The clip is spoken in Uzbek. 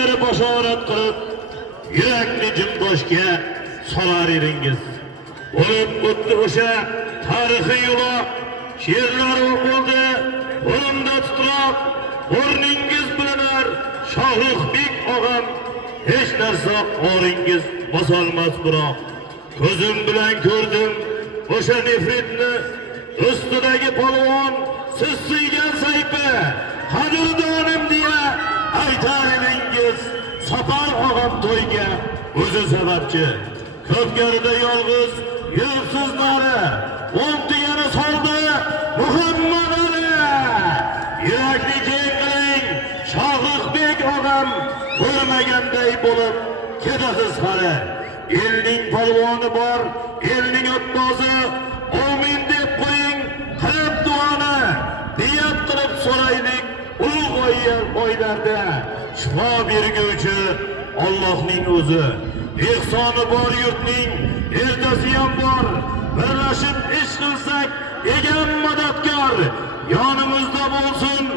bir bashorat qilib, yurakni jimboshga solar edingiz. Bo'lib o'tdi o'sha tarixiy yo'loq, she'rlar o'qildi, qo'limda titroq, o'rningiz bilinar, Shohruxbek og'am, hech narsa oringiz bosolmas biroq. Ko'zim bilan ko'rdim o'sha nefretni, ustidagi polvon siz siygan saypi, qadrdonim deya aytar edingiz. Safar og'am to'yga o'zi sababchi, ko'pkarida yolg'iz yuribsiz nari, o'ntigani soldi Muhammad Ali. Yurakni keng qiling, Shohruxbek og'am, ko'rmaganday bo'lib ketasiz hali. Elning polvoni bor, elning o'tbozi, amin deb qo'ying qilib duoni, niyat qilib so'raylik ulug' oylarda. Shifo berguvchi Allohning o'zi, ehsoni bor yurtning ertasi ham bor. Birlashib ish qilsak, egan madadkor, yonimizda bo'lsin